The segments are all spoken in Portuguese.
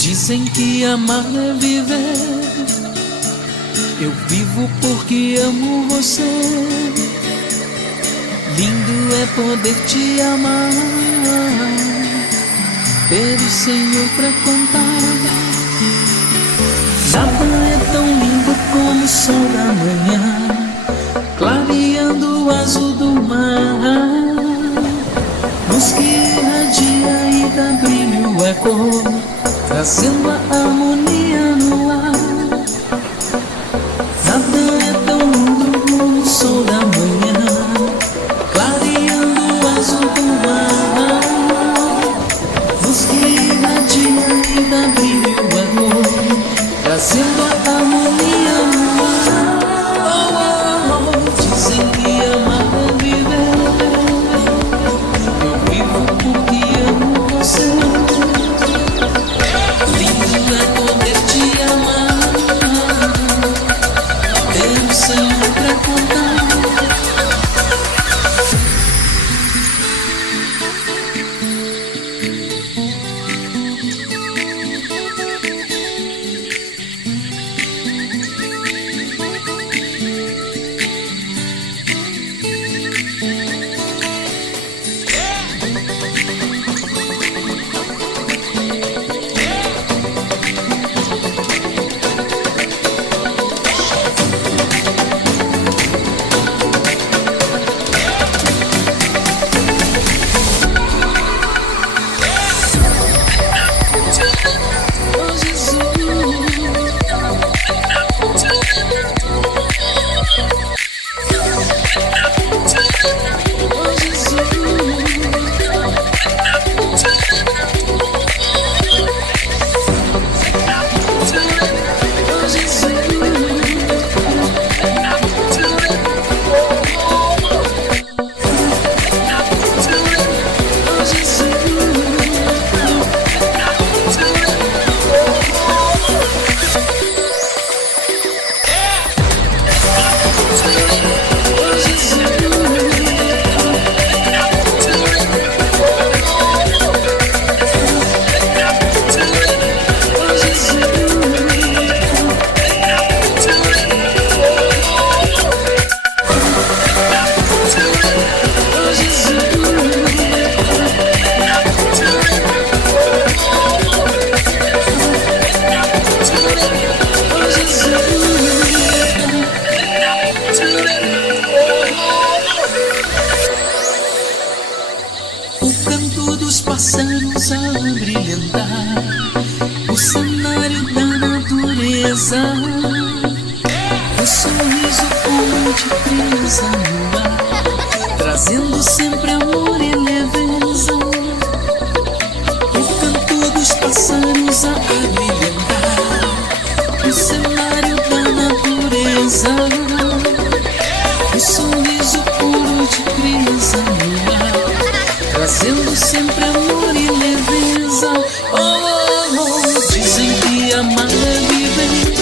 Dizem que amar é viver. Eu vivo porque amo você. Lindo é poder te amar, ter o Senhor pra contar. Nada é tão lindo como o sol da manhã, clareando o azul do mar, luz que irradia e dá brilho à cor, trazendo a harmonia no ar. Nada é tão lindo como o sol da manhã, clareando o azul do mar, luz que irradia e dá brilho à cor, trazendo a harmonia no ar. Oh, oh, oh. Dizem que amar é viver. Eu vivo porque amo você. Lindo é poder te amar, ter o Senhor pra contar. Pássaros a brilhantar o cenário da natureza, o sorriso como de brisa no ar, trazendo sempre amor e leveza. O canto dos pássaros a brilhantar o cenário da natureza, o sorriso puro de criança no ar, trazendo sempre amor e leveza. Oh, oh, oh. Dizem que amar é viver.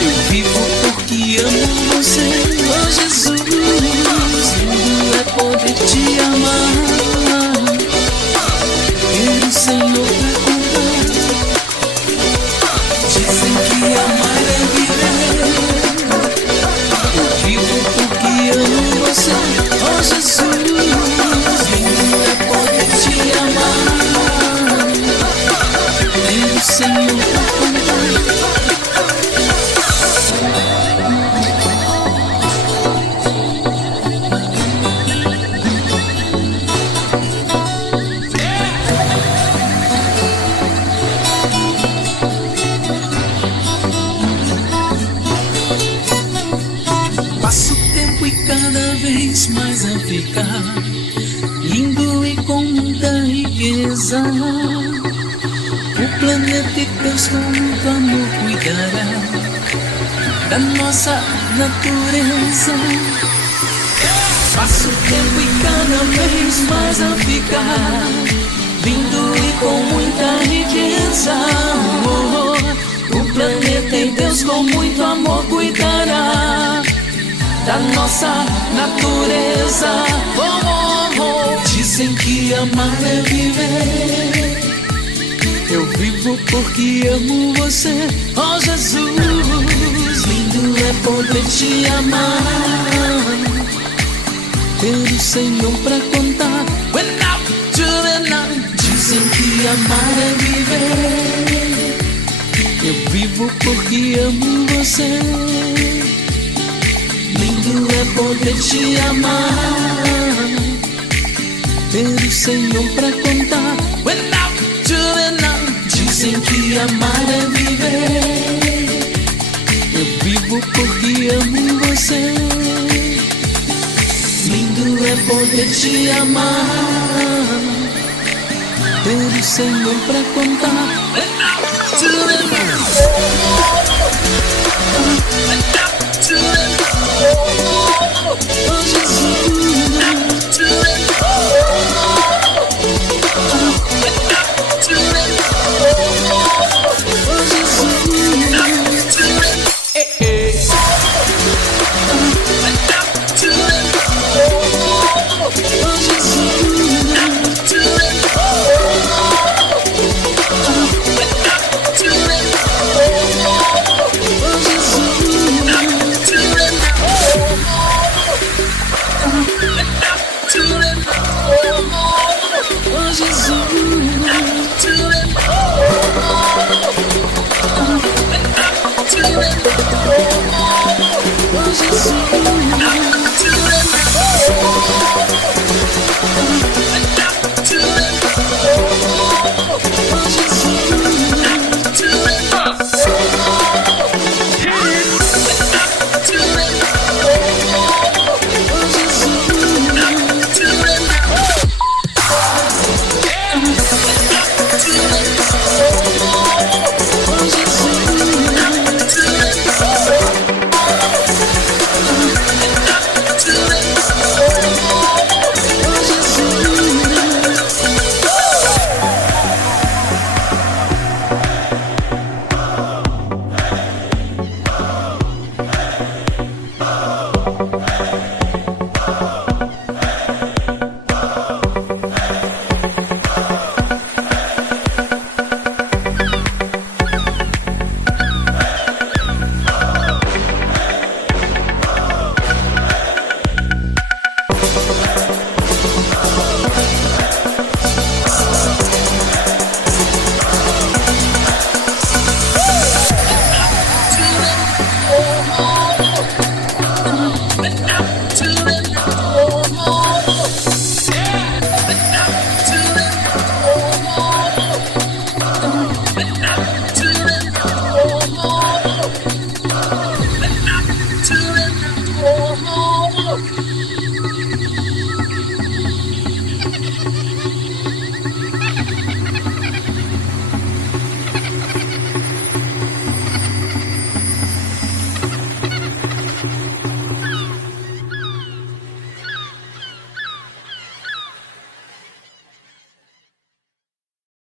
Eu vivo porque amo você, oh Jesus. Lindo é poder te amar, ter o Senhor pra contar. Dizem que amar é viver. Eu vivo porque amo você, oh Jesus. Lindo é poder te amar, ter o Senhor pra contar. Mais a ficar lindo e com muita riqueza. O planeta e Deus com muito amor cuidará da nossa natureza. Passa o tempo e cada vez mais a ficar lindo e com muita riqueza. O planeta e Deus com muito amor cuidará da nossa natureza. Oh, oh, oh. Dizem que amar é viver. Eu vivo porque amo você, oh Jesus. Lindo é poder te amar, ter o Senhor pra contar. When up to the night. Dizem que amar é viver. Eu vivo porque amo você. Lindo é poder te amar, ter o Senhor pra contar. When up to the night. Dizem que amar é viver. Eu vivo porque amo você. Lindo é poder te amar, ter o Senhor pra contar. When up to the night. When up to the night. Oh Jesus, to it. Oh Jesus, to it. Eh eh. To it. Oh Jesus, to it. Oh Jesus.